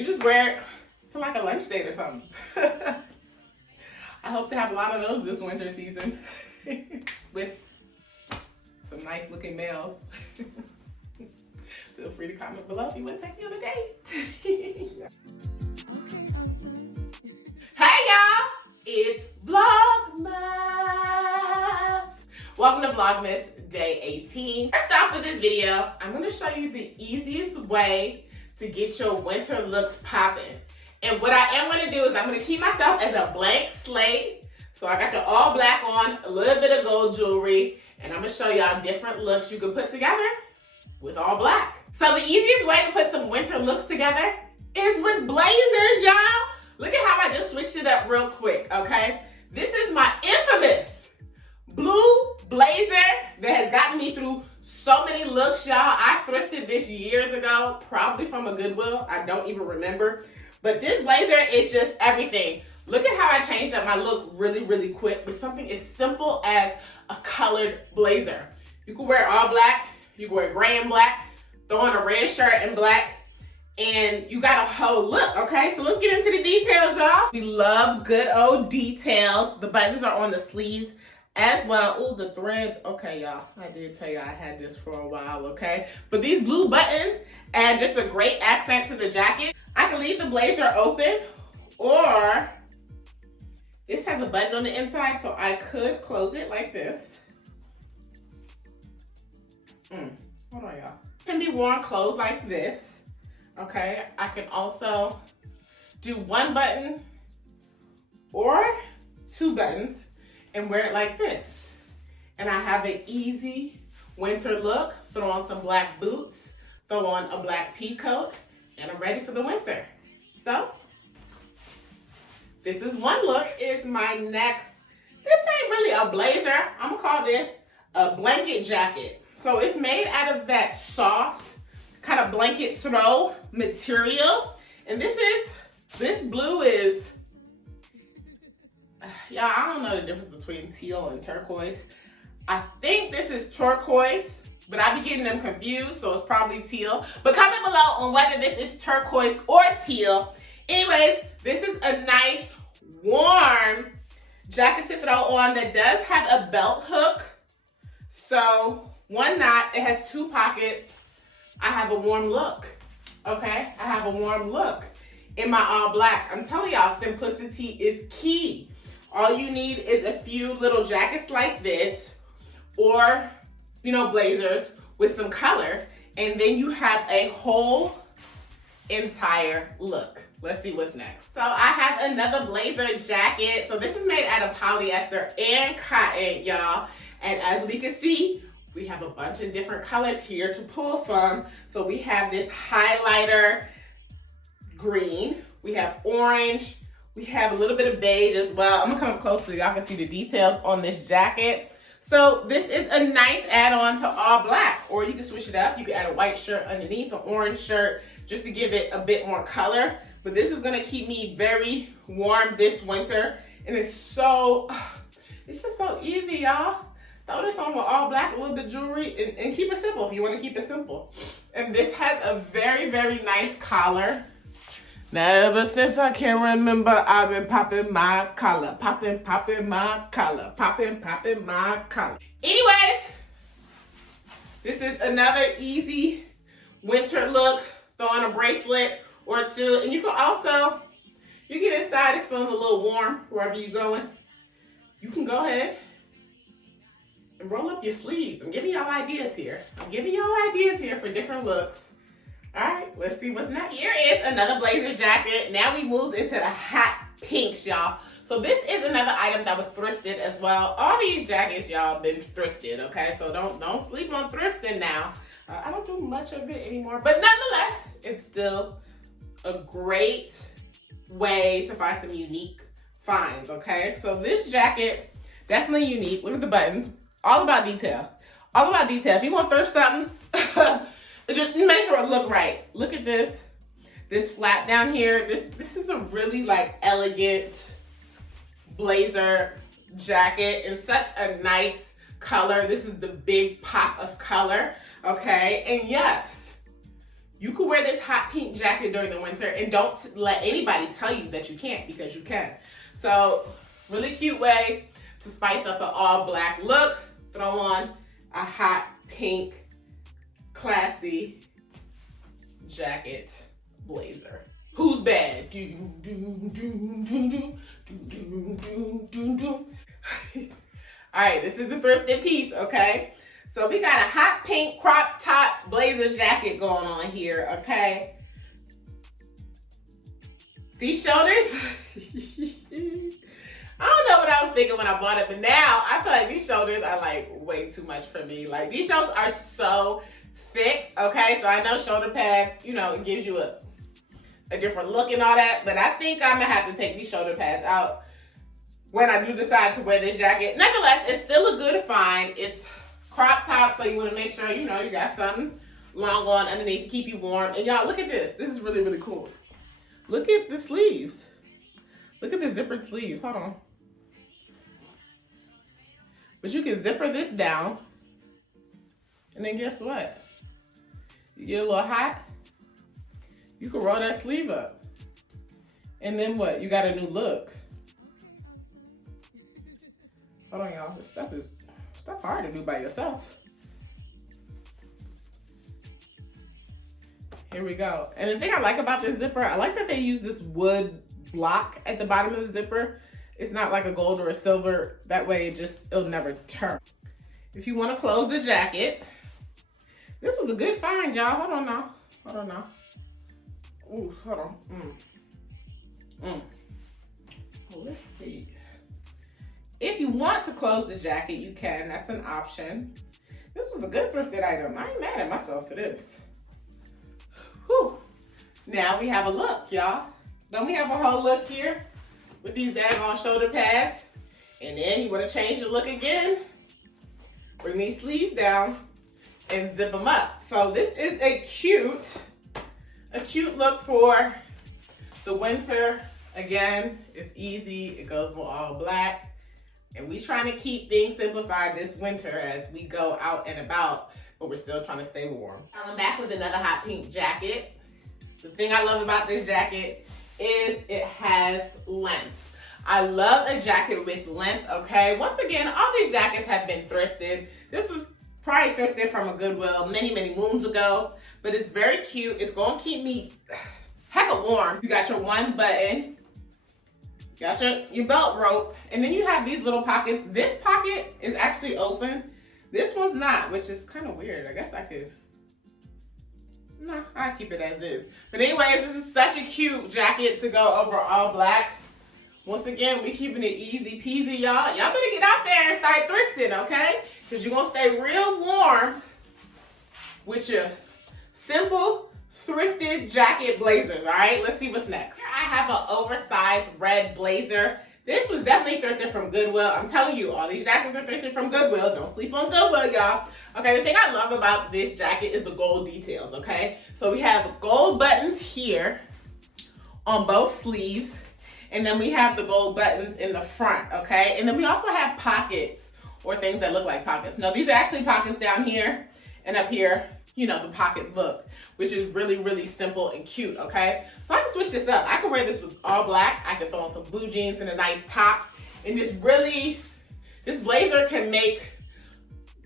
You just wear it to like a lunch date or something. I hope to have a lot of those this winter season with some nice looking males. Feel free to comment below if you want to take me on a date. Hey y'all, it's Vlogmas. Welcome to Vlogmas Day 18. First off with this video, I'm going to show you the easiest way to get your winter looks popping. And what I am going to do is I'm going to keep myself as a blank slate. So I got the all black on, a little bit of gold jewelry, and I'm going to show y'all different looks you can put together with all black. So the easiest way to put some winter looks together is with blazers, y'all. Look at how I just switched it up real quick, okay? This is my infamous blue blazer that has gotten me through so many looks, y'all. I thrifted this years ago, probably from a Goodwill. I don't even remember. But this blazer is just everything. Look at how I changed up my look really, really quick with something as simple as a colored blazer. You can wear all black. You can wear gray and black. Throw on a red shirt and black. And you got a whole look, okay? So let's get into the details, y'all. We love good old details. The buttons are on the sleeves as well. Oh, the thread. Okay, y'all. I did tell you I had this for a while, okay? But these blue buttons add just a great accent to the jacket. I can leave the blazer open, or this has a button on the inside, so I could close it like this. Hold on, y'all. Can be worn closed like this. Okay, I can also do one button or two buttons and wear it like this. And I have an easy winter look. Throw on some black boots, throw on a black pea coat, and I'm ready for the winter. So, this is one look. Is my next, this ain't really a blazer. I'm gonna call this a blanket jacket. So it's made out of that soft, kind of blanket throw material. And this blue is, y'all, I don't know the difference between teal and turquoise. I think this is turquoise, but I be getting them confused, so it's probably teal. But comment below on whether this is turquoise or teal. Anyways, this is a nice, warm jacket to throw on that does have a belt hook. So one knot, it has two pockets. I have a warm look, okay? I have a warm look in my all black. I'm telling y'all, simplicity is key. All you need is a few little jackets like this, or, you know, blazers with some color, and then you have a whole entire look. Let's see what's next. So I have another blazer jacket. So this is made out of polyester and cotton, y'all. And as we can see, we have a bunch of different colors here to pull from. So we have this highlighter green, we have orange, we have a little bit of beige as well. I'm gonna come up close so y'all can see the details on this jacket. So this is a nice add-on to all black, or you can switch it up. You can add a white shirt underneath, an orange shirt, just to give it a bit more color. But this is gonna keep me very warm this winter. And it's just so easy, y'all. Throw this on with all black, a little bit of jewelry, and keep it simple if you want to keep it simple. And this has a very, very nice collar. Now, ever since I can remember, I've been popping my collar. Popping my collar. Popping my collar. Anyways, this is another easy winter look. Throw on a bracelet or two. And you can also, you get inside, it's feeling a little warm wherever you're going. You can go ahead and roll up your sleeves. I'm giving y'all ideas here. For different looks. All right, let's see what's next. Here is another blazer jacket. Now we moved into the hot pinks, y'all. So this is another item that was thrifted as well. All these jackets, y'all, been thrifted, okay? So don't sleep on thrifting now. I don't do much of it anymore, but nonetheless, it's still a great way to find some unique finds, okay? So this jacket, definitely unique. Look at the buttons. All about detail. All about detail. If you want to thrift something, just make sure it look right. Look at this. This flap down here. This is a really like elegant blazer jacket in such a nice color. This is the big pop of color. Okay. And yes, You can wear this hot pink jacket during the winter, and don't let anybody tell you that you can't, because you can. So, really cute way to spice up an all black look. Throw on a hot pink, classy jacket blazer. Who's bad? All right, this is the thrifted piece, okay? So we got a hot pink crop top blazer jacket going on here, okay? These shoulders, I don't know what I was thinking when I bought it, but now I feel like these shoulders are like way too much for me. Like these shoulders are so thick, okay? So I know shoulder pads, you know, it gives you a different look and all that, but I think I'm gonna have to take these shoulder pads out when I do decide to wear this jacket. Nonetheless, it's still a good find. It's crop top, so you wanna make sure, you know, you got something long on underneath to keep you warm. And y'all, look at this. This is really, really cool. Look at the sleeves. Look at the zippered sleeves. Hold on. But you can zipper this down. And then guess what? You get a little hot. You can roll that sleeve up. And then what? You got a new look. Hold on, y'all. This stuff is hard to do by yourself. Here we go. And the thing I like about this zipper, I like that they use this wood block at the bottom of the zipper. It's not like a gold or a silver. That way it'll never turn. If you want to close the jacket, this was a good find, y'all. Hold on now. Hold on now. Ooh, hold on. Well, let's see. If you want to close the jacket, you can. That's an option. This was a good thrifted item. I ain't mad at myself for this. Whew. Now we have a look, y'all. Don't we have a whole look here with these daggone shoulder pads? And then you want to change the look again. Bring these sleeves down and zip them up. So this is a cute look for the winter. Again, it's easy. It goes with all black. And we trying to keep things simplified this winter as we go out and about, but we're still trying to stay warm. I'm back with another hot pink jacket. The thing I love about this jacket is it has length. I love a jacket with length, okay? Once again, all these jackets have been thrifted. This was probably thrifted from a Goodwill many, many moons ago, but it's very cute. It's gonna keep me hecka warm. You got your one button, you got your belt rope, and then you have these little pockets. This pocket is actually open. This one's not, which is kind of weird. I guess I could, no, I'll keep it as is. But anyways, this is such a cute jacket to go over all black. Once again, we keeping it easy peasy, y'all. Y'all better get out there and start thrifting, okay? Because you're going to stay real warm with your simple thrifted jacket blazers, all right? Let's see what's next. Here I have an oversized red blazer. This was definitely thrifted from Goodwill. I'm telling you, all these jackets are thrifted from Goodwill. Don't sleep on Goodwill, y'all. Okay, the thing I love about this jacket is the gold details, okay? So we have gold buttons here on both sleeves. And then we have the gold buttons in the front, okay? And then we also have pockets or things that look like pockets. No, these are actually pockets down here and up here, you know, the pocket look, which is really, really simple and cute, okay? So I can switch this up. I can wear this with all black. I can throw on some blue jeans and a nice top. And this blazer can make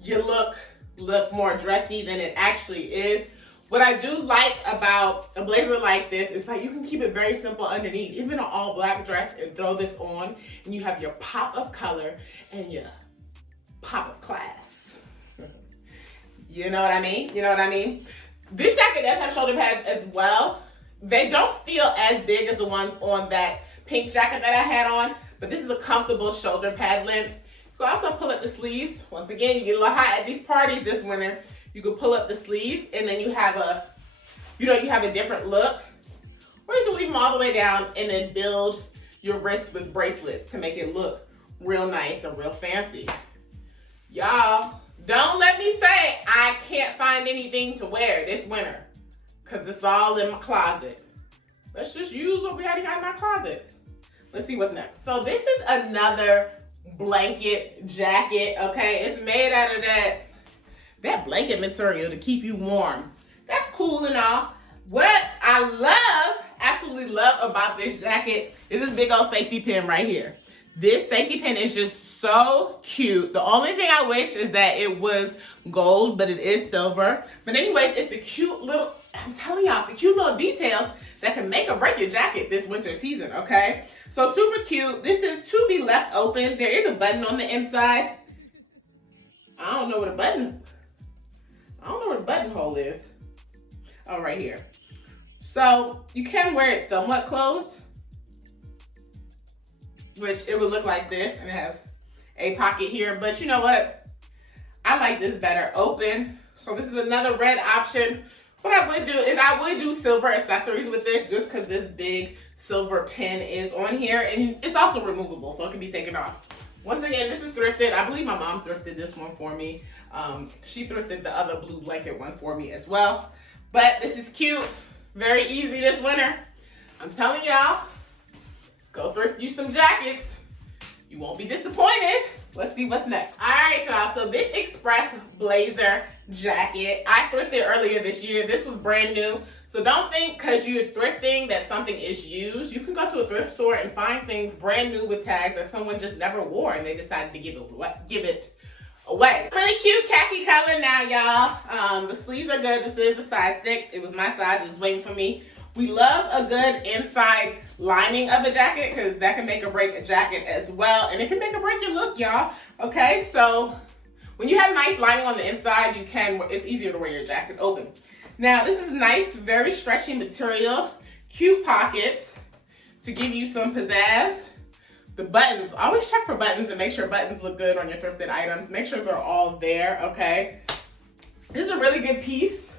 your look more dressy than it actually is. What I do like about a blazer like this is that you can keep it very simple underneath, even an all black dress, and throw this on, and you have your pop of color and your pop of class. You know what I mean? You know what I mean? This jacket does have shoulder pads as well. They don't feel as big as the ones on that pink jacket that I had on, but this is a comfortable shoulder pad length. So I also pull up the sleeves. Once again, you get a little hot at these parties this winter. You can pull up the sleeves and then you have a different look. Or you can leave them all the way down and then build your wrists with bracelets to make it look real nice and real fancy. Y'all, don't let me say I can't find anything to wear this winter, because it's all in my closet. Let's just use what we already got in our closets. Let's see what's next. So this is another blanket jacket, okay? It's made out of that blanket material to keep you warm. That's cool and all. What I absolutely love about this jacket is this big old safety pin right here. This safety pin is just so cute. The only thing I wish is that it was gold, but it is silver. But anyways, it's the cute little, I'm telling y'all, it's the cute little details that can make or break your jacket this winter season, okay? So super cute. This is to be left open. There is a button on the inside. I don't know where the button hole is. Oh, right here. So you can wear it somewhat closed, which it would look like this, and it has a pocket here. But you know what? I like this better open. So this is another red option. What I would do is I would do silver accessories with this, just because this big silver pin is on here, and it's also removable, so it can be taken off. Once again, this is thrifted. I believe my mom thrifted this one for me. She thrifted the other blue blanket one for me as well. But this is cute. Very easy this winter. I'm telling y'all, go thrift you some jackets. You won't be disappointed. Let's see what's next. All right, y'all. So this Express blazer jacket, I thrifted earlier this year. This was brand new. So don't think because you're thrifting that something is used. You can go to a thrift store and find things brand new with tags that someone just never wore and they decided to give it away. Really cute khaki color now, y'all. The sleeves are good. This is a size 6. It was my size. It was waiting for me. We love a good inside lining of a jacket because that can make or break a jacket as well. And it can make or break your look, y'all. Okay, so when you have nice lining on the inside, it's easier to wear your jacket open. Now, this is nice, very stretchy material. Cute pockets to give you some pizzazz. The buttons, always check for buttons and make sure buttons look good on your thrifted items. Make sure they're all there, okay? This is a really good piece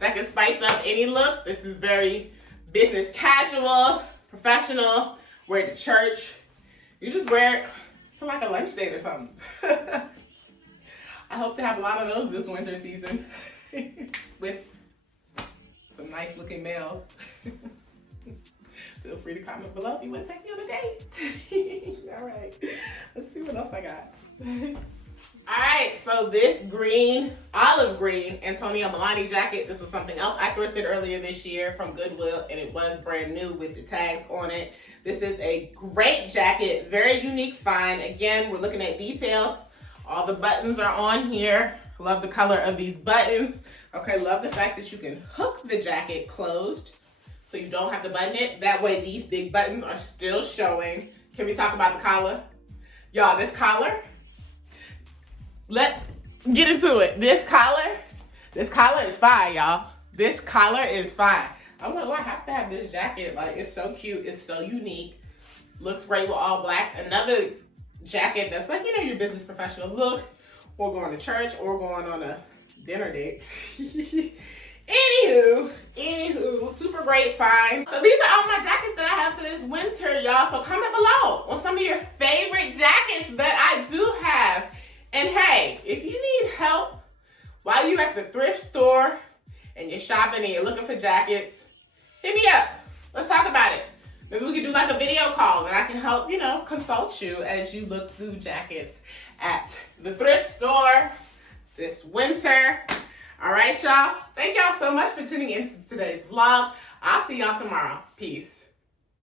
that can spice up any look. This is very business casual, professional, wear it to church. You just wear it to like a lunch date or something. I hope to have a lot of those this winter season with some nice looking males. Feel free to comment below if you want to take me on a date. All right, let's see what else I got. All right, so this olive green Antonio Milani jacket, this was something else I thrifted earlier this year from Goodwill, and it was brand new with the tags on it. This is a great jacket, very unique find. Again, we're looking at details. All the buttons are on here. Love the color of these buttons. Okay, love the fact that you can hook the jacket closed so you don't have to button it. That way these big buttons are still showing. Can we talk about the collar? Y'all, this collar, get into it. This collar is fire, y'all. This collar is fire. I was like, oh, I have to have this jacket. Like, it's so cute. It's so unique. Looks great with all black. Another jacket that's like, you know, your business professional look, or going to church, or going on a dinner date. Anywho, super great find. So these are all my jackets that I have for this winter, y'all. So comment below on some of your favorite jackets that I do have. And hey, if you need help while you're at the thrift store and you're shopping and you're looking for jackets, hit me up. Let's talk about it. Maybe we can do like a video call and I can help, you know, consult you as you look through jackets at the thrift store this winter. All right, y'all. Thank y'all so much for tuning into today's vlog. I'll see y'all tomorrow. Peace.